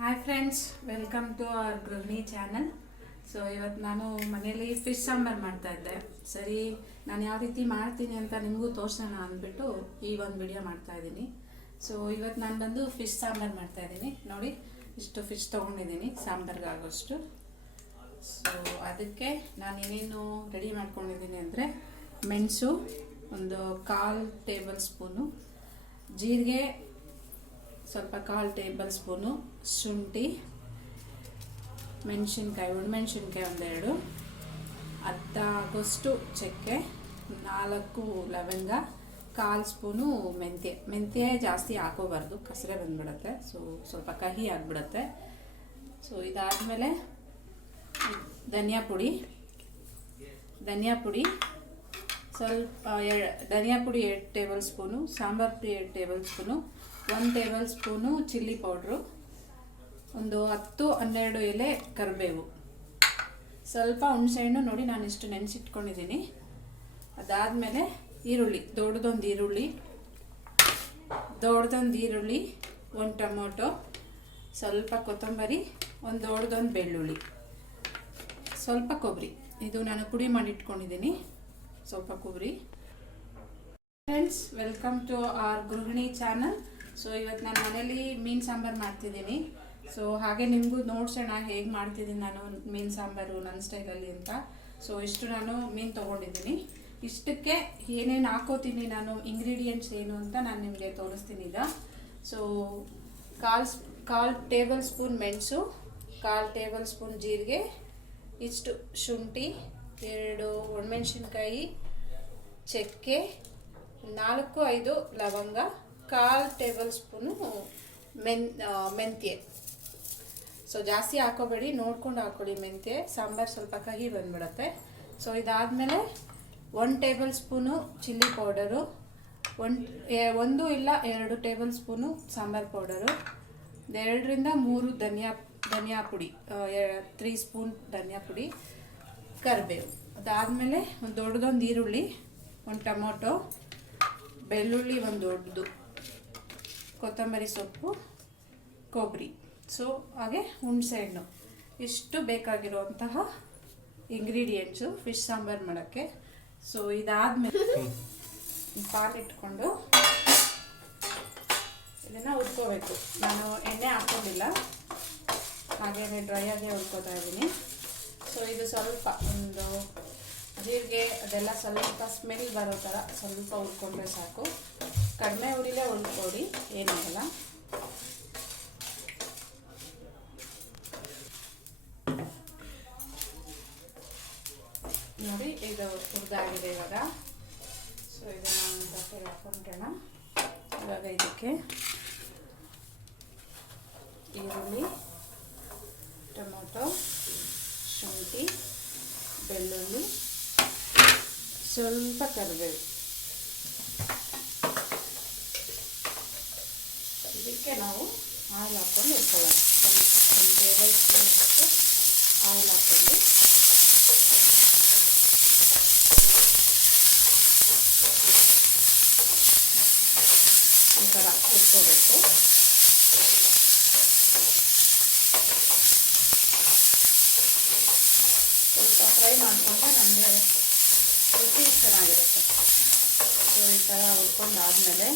Hi friends, welcome to our ಗೃಹಿಣಿ channel. So ಇವತ್ತು ನಾನು ಮನೇಲಿ ಫಿಶ್ ಸಾಂಬಾರು ಮಾಡ್ತಾಯಿದ್ದೆ. ಸರಿ, ನಾನು ಯಾವ ರೀತಿ ಮಾಡ್ತೀನಿ ಅಂತ ನಿಮಗೂ ತೋರಿಸೋಣ ಅಂದ್ಬಿಟ್ಟು ಈ ಒಂದು ವಿಡಿಯೋ ಮಾಡ್ತಾಯಿದ್ದೀನಿ. ಸೊ ಇವತ್ತು ನಾನು ಬಂದು ಫಿಶ್ ಸಾಂಬಾರು ಮಾಡ್ತಾಯಿದ್ದೀನಿ. ನೋಡಿ, ಇಷ್ಟು ಫಿಶ್ ತೊಗೊಂಡಿದ್ದೀನಿ ಸಾಂಬಾರ್ಗೆ ಆಗೋಷ್ಟು. ಸೊ ಅದಕ್ಕೆ ನಾನು ಏನೇನು ರೆಡಿ ಮಾಡ್ಕೊಂಡಿದ್ದೀನಿ ಅಂದರೆ, ಮೆಣಸು ಒಂದು 1/4 ಟೇಬಲ್ ಸ್ಪೂನು, ಜೀರಿಗೆ ಸ್ವಲ್ಪ 1/4 ಟೇಬಲ್ ಸ್ಪೂನು, ಶುಂಠಿ, ಮೆಣಸಿನ್ಕಾಯಿ, ಒಣಮೆಣಸಿನ್ಕಾಯಿ ಒಂದೆರಡು, ಅರ್ಧ ಆಗೋಷ್ಟು ಚಕ್ಕೆ, 4 ಲವಂಗ, 1/4 ಸ್ಪೂನು ಮೆಂತ್ಯ ಜಾಸ್ತಿ ಹಾಕೋಬಾರ್ದು, ಕಸರೆ ಬಂದ್ಬಿಡುತ್ತೆ. ಸೊ ಸ್ವಲ್ಪ ಕಹಿ ಆಗಿಬಿಡುತ್ತೆ. ಸೊ ಇದಾದಮೇಲೆ ಧನಿಯಾ ಪುಡಿ ಸ್ವಲ್ಪ ಧನಿಯಾ ಪುಡಿ 2 ಟೇಬಲ್ ಸ್ಪೂನು, ಸಾಂಬಾರು ಪುಡಿ 2 table spoon, 1 table spoon chilli powder, ಒಂದು 10-12 ಎಲೆ ಕರಿಬೇವು, ಸ್ವಲ್ಪ ಹುಣಸೆಹಣ್ಣು. ನೋಡಿ, ನಾನು ಇಷ್ಟು ನೆನೆಸಿಟ್ಕೊಂಡಿದ್ದೀನಿ. ಅದಾದಮೇಲೆ ಈರುಳ್ಳಿ, ದೊಡ್ಡದೊಂದು ಈರುಳ್ಳಿ, 1 ಟೊಮೊಟೊ, ಸ್ವಲ್ಪ ಕೊತ್ತಂಬರಿ, ಒಂದು ದೊಡ್ಡದೊಂದು ಬೆಳ್ಳುಳ್ಳಿ, ಸ್ವಲ್ಪ ಕೊಬ್ಬರಿ. ಇದು ನಾನು ಪುಡಿ ಮಾಡಿಟ್ಕೊಂಡಿದ್ದೀನಿ, ಸ್ವಲ್ಪ ಕೊಬ್ಬರಿ. ಫ್ರೆಂಡ್ಸ್, ವೆಲ್ಕಮ್ ಟು ಅವರ್ ಗೃಹಿಣಿ ಚಾನಲ್. ಸೊ ಇವತ್ತು ನಾನು ಮನೇಲಿ ಮೀನು ಸಾಂಬಾರು ಮಾಡ್ತಿದ್ದೀನಿ. ಸೊ ಹಾಗೆ ನಿಮಗೂ ನೋಡ್ಸೋಣ ಹೇಗೆ ಮಾಡ್ತಿದ್ದೀನಿ ನಾನು ಮೀನು ಸಾಂಬಾರು ನನ್ನ ಸ್ಟೈಲಲ್ಲಿ ಅಂತ. ಸೊ ಇಷ್ಟು ನಾನು ಮೀನು ತೊಗೊಂಡಿದ್ದೀನಿ. ಇಷ್ಟಕ್ಕೆ ಏನೇನು ಹಾಕೋತೀನಿ ನಾನು, ಇಂಗ್ರೀಡಿಯೆಂಟ್ಸ್ ಏನು ಅಂತ ನಾನು ನಿಮಗೆ ತೋರಿಸ್ತೀನಿ ಈಗ. ಸೊ 1/4 ಟೇಬಲ್ ಸ್ಪೂನ್ ಮೆಣಸು, 1/4 ಟೇಬಲ್ ಸ್ಪೂನ್ ಜೀರಿಗೆ, ಇಷ್ಟು ಶುಂಠಿ, 2 ಒಣಮೆಣಸಿನ್ಕಾಯಿ, ಚಕ್ಕೆ, 4-5 ಲವಂಗ, 1/4 ಟೇಬಲ್ ಸ್ಪೂನು ಮೆಂತ್ಯ. ಸೊ ಜಾಸ್ತಿ ಹಾಕೋಬೇಡಿ, ನೋಡ್ಕೊಂಡು ಹಾಕೊಳ್ಳಿ ಮೆಂತ್ಯ, ಸಾಂಬಾರು ಸ್ವಲ್ಪ ಕಹಿ ಬಂದ್ಬಿಡುತ್ತೆ. ಸೊ ಇದಾದಮೇಲೆ 1 ಟೇಬಲ್ ಸ್ಪೂನು ಚಿಲ್ಲಿ ಪೌಡರು, 1 ಇಲ್ಲ 2 ಟೇಬಲ್ ಸ್ಪೂನು ಸಾಂಬಾರು ಪೌಡರು, 2-3 ಧನಿಯಾ ಪುಡಿ, 3 ಸ್ಪೂನ್ ಧನಿಯಾ ಪುಡಿ, ಕರಿಬೇವು. ಅದಾದಮೇಲೆ ಒಂದು ದೊಡ್ಡದೊಂದು ಈರುಳ್ಳಿ, 1 ಟೊಮೊಟೊ, ಬೆಳ್ಳುಳ್ಳಿ ಒಂದು ದೊಡ್ಡದು, ಕೊತ್ತಂಬರಿ ಸೊಪ್ಪು, ಕೊಬ್ಬರಿ, ಸೊ ಹಾಗೆ ಹುಣಸೆಹಣ್ಣು. ಇಷ್ಟು ಬೇಕಾಗಿರುವಂತಹ ಇಂಗ್ರೀಡಿಯೆಂಟ್ಸು ಫಿಶ್ ಸಾಂಬಾರು ಮಾಡೋಕ್ಕೆ. ಸೊ ಇದಾದಮೇಲೆ ಪಾಲು ಇಟ್ಕೊಂಡು ಇದನ್ನು ಹುರ್ಕೋಬೇಕು. ನಾನು ಎಣ್ಣೆ ಹಾಕೋದಿಲ್ಲ, ಹಾಗೇ ಡ್ರೈ ಆಗೇ ಹುರ್ಕೋತಾ ಇದ್ದೀನಿ. ಸೊ ಇದು ಸ್ವಲ್ಪ ಒಂದು ಜೀರಿಗೆ ಅದೆಲ್ಲ ಸ್ವಲ್ಪ ಸ್ಮೆಲ್ ಬರೋ ಥರ ಸ್ವಲ್ಪ ಹುರ್ಕೊಂಡ್ರೆ ಸಾಕು. ಕಡಿಮೆ ಉರಿಲೇ ಹುರ್ಕೊಡಿ, ಏನಾಗಲ್ಲ. ನೋಡಿ, ಇದು ಹುರಿದಾಗಿದೆ ಇವಾಗ. ಸೊ ಇದನ್ನು ಒಂದು ಬಟ್ಟೆಗೆ ಹಾಕೊಂಡ್ರೋಣ. ಇವಾಗ ಇದಕ್ಕೆ ಈರುಳ್ಳಿ, ಟೊಮೊಟೊ, ಶುಂಠಿ, ಬೆಳ್ಳುಳ್ಳಿ, ಸ್ವಲ್ಪ ಕರಿಬೇವು, ಇದಕ್ಕೆ ನಾವು ಆಯಿಲ್ ಹಾಕ್ಕೊಂಡು ಇಟ್ಕೊಳ್ಳೋಣ. ಒಂದು ಟೇಬಲ್ ಸ್ಪೂನಷ್ಟು ಆಯಿಲ್ ಹಾಕ್ಕೊಂಡು ಈ ಥರ ಇಟ್ಕೋಬೇಕು. ಸ್ವಲ್ಪ ಫ್ರೈ ಮಾಡಿಕೊಂಡ್ರೆ ನಮಗೆ ರುಚಿ ಚೆನ್ನಾಗಿರುತ್ತೆ. ಸೊ ಈ ಥರ ಹುರ್ಕೊಂಡಾದ್ಮೇಲೆ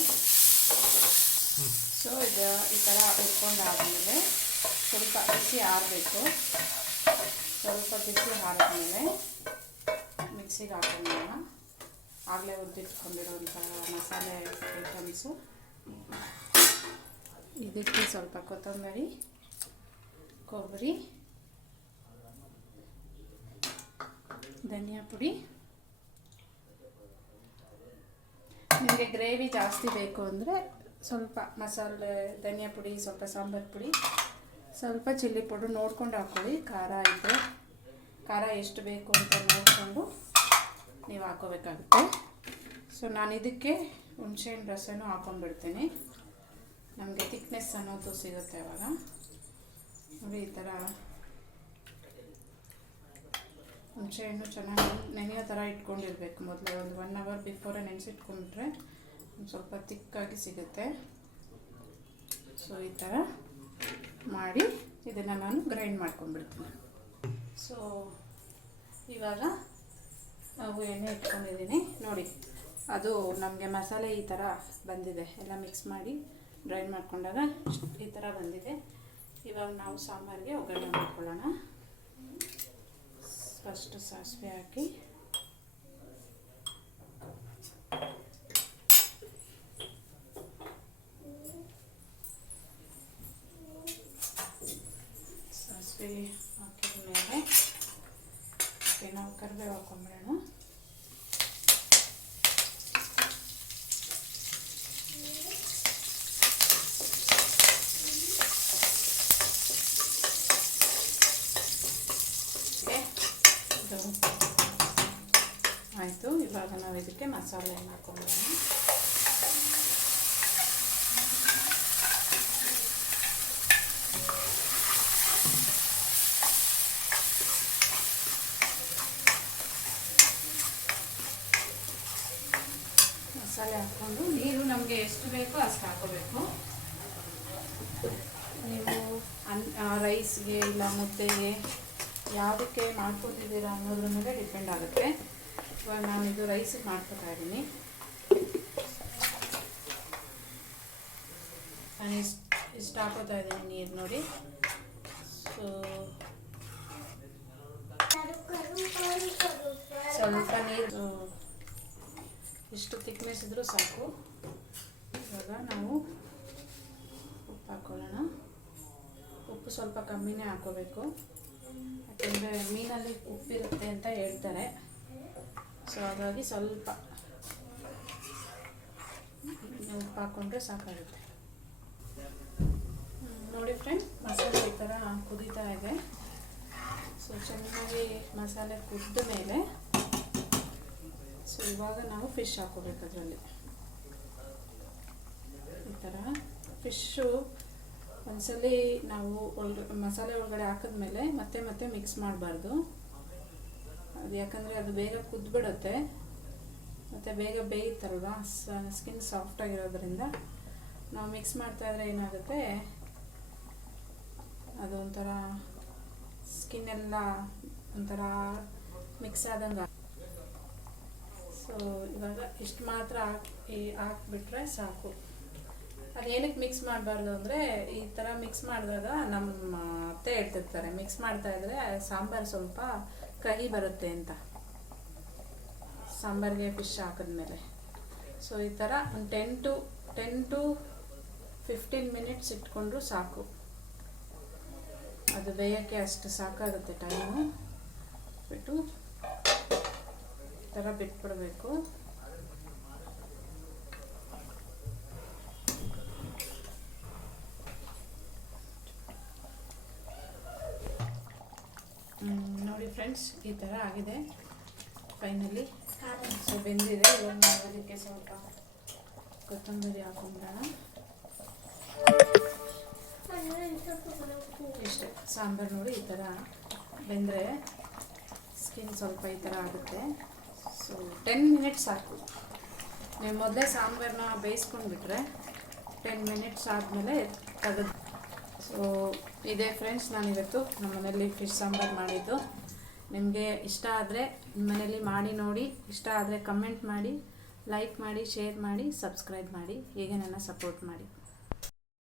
ಈ ಥರ ಹುರ್ಕೊಂಡಾದ್ಮೇಲೆ ಸ್ವಲ್ಪ ಬಿಸಿ ಆರಬೇಕು. ಸ್ವಲ್ಪ ಬಿಸಿ ಆರಿದ್ಮೇಲೆ ಮಿಕ್ಸಿಗೆ ಹಾಕೊಂಡೋಣ. ಆಗಲೇ ಹುರಿದಿಟ್ಕೊಂಡಿರೋಂಥ ಮಸಾಲೆ ಐಟಮ್ಸು. ಇದಕ್ಕೆ ಸ್ವಲ್ಪ ಕೊತ್ತಂಬರಿ, ಕೊಬ್ಬರಿ, ಧನಿಯಾ ಪುಡಿ. ನಿಮಗೆ ಗ್ರೇವಿ ಜಾಸ್ತಿ ಬೇಕು ಅಂದರೆ ಸ್ವಲ್ಪ ಮಸಾಲೆ, ಧನಿಯಾ ಪುಡಿ, ಸ್ವಲ್ಪ ಸಾಂಬಾರು ಪುಡಿ, ಸ್ವಲ್ಪ ಚಿಲ್ಲಿ ಪೌಡ್ರು ನೋಡ್ಕೊಂಡು ಹಾಕ್ಕೊಳ್ಳಿ. ಖಾರ ಇದ್ದರೆ ಖಾರ ಎಷ್ಟು ಬೇಕು ಅಂತ ನೋಡಿಕೊಂಡು ನೀವು ಹಾಕೋಬೇಕಾಗುತ್ತೆ. ಸೊ ನಾನು ಇದಕ್ಕೆ ಹುಣಸೆಹಣ್ಣು ರಸನೂ ಹಾಕೊಂಡ್ಬಿಡ್ತೀನಿ, ನಮಗೆ ಥಿಕ್ನೆಸ್ ಅನ್ನೋದು ಸಿಗುತ್ತೆ ಅವಾಗ. ನೋಡಿ, ಈ ಥರ ಹುಣಸೆಹಣ್ಣು ಚೆನ್ನಾಗಿ ನೆನೆಯೋ ಥರ ಇಟ್ಕೊಂಡಿರ್ಬೇಕು. ಮೊದಲೇ ಒಂದು 1 ಅವರ್ ಬಿಫೋರೇ ನೆನೆಸಿಟ್ಕೊಂಡ್ರೆ ಒಂದು ಸ್ವಲ್ಪ ತಿಕ್ಕಾಗಿ ಸಿಗುತ್ತೆ. ಸೊ ಈ ಥರ ಮಾಡಿ ಇದನ್ನು ನಾನು ಗ್ರೈಂಡ್ ಮಾಡ್ಕೊಂಡ್ಬಿಡ್ತೀನಿ. ಸೊ ಇವಾಗ ನಾವು ಎಣ್ಣೆ ಇಟ್ಕೊಂಡಿದ್ದೀನಿ ನೋಡಿ, ಅದು ನಮಗೆ ಮಸಾಲೆ ಈ ಥರ ಬಂದಿದೆ. ಎಲ್ಲ ಮಿಕ್ಸ್ ಮಾಡಿ ಗ್ರೈಂಡ್ ಮಾಡ್ಕೊಂಡಾಗ ಈ ಥರ ಬಂದಿದೆ. ಇವಾಗ ನಾವು ಸಾಂಬಾರಿಗೆ ಒಗ್ಗರಣೆ ಮಾಡ್ಕೊಳ್ಳೋಣ. ಫಸ್ಟು ಸಾಸಿವೆ ಹಾಕಿ, ಸಾಸಿವೆ ಹಾಕಿದ ಮೇಲೆ ನಾವು ಕರಿಬೇವು ಹಾಕೊಂಡ್ಬಿಡೋಣ. ಆಯಿತು, ಇವಾಗ ನಾವು ಇದಕ್ಕೆ ಮಸಾಲೆಯನ್ನು ಹಾಕೊಂಡ್ಬಿಡೋಣ. ಮಸಾಲೆ ಹಾಕ್ಕೊಂಡು ನೀರು ನಮಗೆ ಎಷ್ಟು ಬೇಕೋ ಅಷ್ಟು ಹಾಕೋಬೇಕು. ನೀವು ರೈಸ್ಗೆ ಇಲ್ಲ ಮುದ್ದೆಗೆ ಯಾವುದಕ್ಕೆ ಮಾಡ್ಕೊತಿದ್ದೀರಾ ಅನ್ನೋದ್ರ ಮೇಲೆ ಡಿಪೆಂಡ್ ಆಗುತ್ತೆ. ಇವಾಗ ನಾನು ಇದು ರೈಸಿಗೆ ಮಾಡ್ಕೊತಾ ಇದ್ದೀನಿ. ನಾನು ಇಷ್ಟು ಹಾಕೋತಾ ಇದ್ದೀನಿ ನೀರು ನೋಡಿ. ಸೊ ಸ್ವಲ್ಪ ನೀರು ಇಷ್ಟು ತಿಕ್ನೆಸ್ ಇದ್ರೂ ಸಾಕು. ಇವಾಗ ನಾವು ಉಪ್ಪು ಹಾಕ್ಕೊಳ್ಳೋಣ. ಉಪ್ಪು ಸ್ವಲ್ಪ ಕಮ್ಮಿನೇ ಹಾಕೋಬೇಕು, ಯಾಕೆಂದರೆ ಮೀನಲ್ಲಿ ಉಪ್ಪಿರುತ್ತೆ ಅಂತ ಹೇಳ್ತಾರೆ. ಸೊ ಹಾಗಾಗಿ ಸ್ವಲ್ಪ ಉಪ್ಪು ಹಾಕ್ಕೊಂಡ್ರೆ ಸಾಕಾಗುತ್ತೆ. ನೋಡಿ ಫ್ರೆಂಡ್, ಮಸಾಲೆ ಈ ಥರ ಕುದೀತಾ ಇದೆ. ಸೊ ಚೆನ್ನಾಗಿ ಮಸಾಲೆ ಕುದ್ದ ಮೇಲೆ ಸೊ ಇವಾಗ ನಾವು ಫಿಶ್ ಹಾಕೋಬೇಕು. ಅದರಲ್ಲಿ ಈ ಥರ ಫಿಶ್ಶು ಒಂದ್ಸಲಿ ನಾವು ಮಸಾಲೆ ಒಳಗಡೆ ಹಾಕಿದ್ಮೇಲೆ ಮತ್ತೆ ಮತ್ತೆ ಮಿಕ್ಸ್ ಮಾಡಬಾರ್ದು. ಅದು ಯಾಕಂದರೆ ಅದು ಬೇಗ ಕುದ್ಬಿಡುತ್ತೆ ಮತ್ತು ಬೇಗ ಬೇಯುತ್ತಲ್ವ, ಸ್ಕಿನ್ ಸಾಫ್ಟಾಗಿರೋದ್ರಿಂದ ನಾವು ಮಿಕ್ಸ್ ಮಾಡ್ತಾಯಿದ್ರೆ ಏನಾಗುತ್ತೆ, ಅದು ಒಂಥರ ಸ್ಕಿನ್ನೆಲ್ಲ ಒಂಥರ ಮಿಕ್ಸ್ ಆದಂಗೆ. ಸೊ ಇವಾಗ ಇಷ್ಟು ಮಾತ್ರ ಹಾಕ್ಬಿಟ್ರೆ ಸಾಕು. ಅದೇನಕ್ಕೆ ಮಿಕ್ಸ್ ಮಾಡಬಾರ್ದು ಅಂದರೆ, ಈ ಥರ ಮಿಕ್ಸ್ ಮಾಡಿದಾಗ ನಮ್ಮ ಅತ್ತೆ ಹೇಳ್ತಿರ್ತಾರೆ, ಮಿಕ್ಸ್ ಮಾಡ್ತಾಯಿದ್ರೆ ಸಾಂಬಾರು ಸ್ವಲ್ಪ ಕಹಿ ಬರುತ್ತೆ ಅಂತ, ಸಾಂಬಾರಿಗೆ ಫಿಶ್ ಹಾಕಿದ್ಮೇಲೆ. ಸೊ ಈ ಥರ ಒಂದು 10 to 15 ಮಿನಿಟ್ಸ್ ಇಟ್ಕೊಂಡ್ರು ಸಾಕು. ಅದು ಬೇಯೋಕ್ಕೆ ಅಷ್ಟು ಸಾಕಾಗುತ್ತೆ ಟೈಮು. ಬಿಟ್ಟು ಈ ಥರ ಬಿಟ್ಬಿಡಬೇಕು. ನೋಡಿ ಫ್ರೆಂಡ್ಸ್, ಈ ಥರ ಆಗಿದೆ ಫೈನಲಿ. ಸೊ ಬೆಂದಿದೆ. ಇವಾಗ ನಾವು ಅದಕ್ಕೆ ಸ್ವಲ್ಪ ಕೊತ್ತಂಬರಿ ಹಾಕೊಂಡ್ಬಿಡೋಣ. ಇಷ್ಟೇ ಸಾಂಬಾರು ನೋಡಿ, ಈ ಥರ ಬೆಂದರೆ ಸ್ಕಿನ್ ಸ್ವಲ್ಪ ಈ ಥರ ಆಗುತ್ತೆ. ಸೊ 10 ಮಿನಿಟ್ಸ್ ಸಾಕು. ನೀವು ಮೊದಲೇ ಸಾಂಬಾರನ್ನ ಬೇಯಿಸ್ಕೊಂಡ್ಬಿಟ್ರೆ 10 ಮಿನಿಟ್ಸ್ ಆದಮೇಲೆ ತೆಗೆದು. ಸೊ ಇದೇ ಫ್ರೆಂಡ್ಸ್, ನಾನಿವತ್ತು ನಮ್ಮ ಮನೇಲಿ ಫಿಶ್ ಸಾಂಬಾರು ಮಾಡಿದ್ದು. ನಿಮಗೆ ಇಷ್ಟ ಆದರೆ ನಿಮ್ಮ ಮನೇಲಿ ಮಾಡಿ ನೋಡಿ. ಇಷ್ಟ ಆದರೆ ಕಮೆಂಟ್ ಮಾಡಿ, ಲೈಕ್ ಮಾಡಿ, ಶೇರ್ ಮಾಡಿ, ಸಬ್ಸ್ಕ್ರೈಬ್ ಮಾಡಿ. ಹೀಗೆ ನನ್ನ ಸಪೋರ್ಟ್ ಮಾಡಿ.